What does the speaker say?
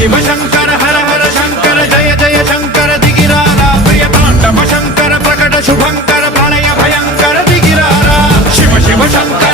शिव शंकर हर हर शंकर जय जय शंकर दिगिरारा प्रिय तांडव शंकर प्रकट शुभंकर प्रलय भयंकर दिगिरारा शिव शिव शंकर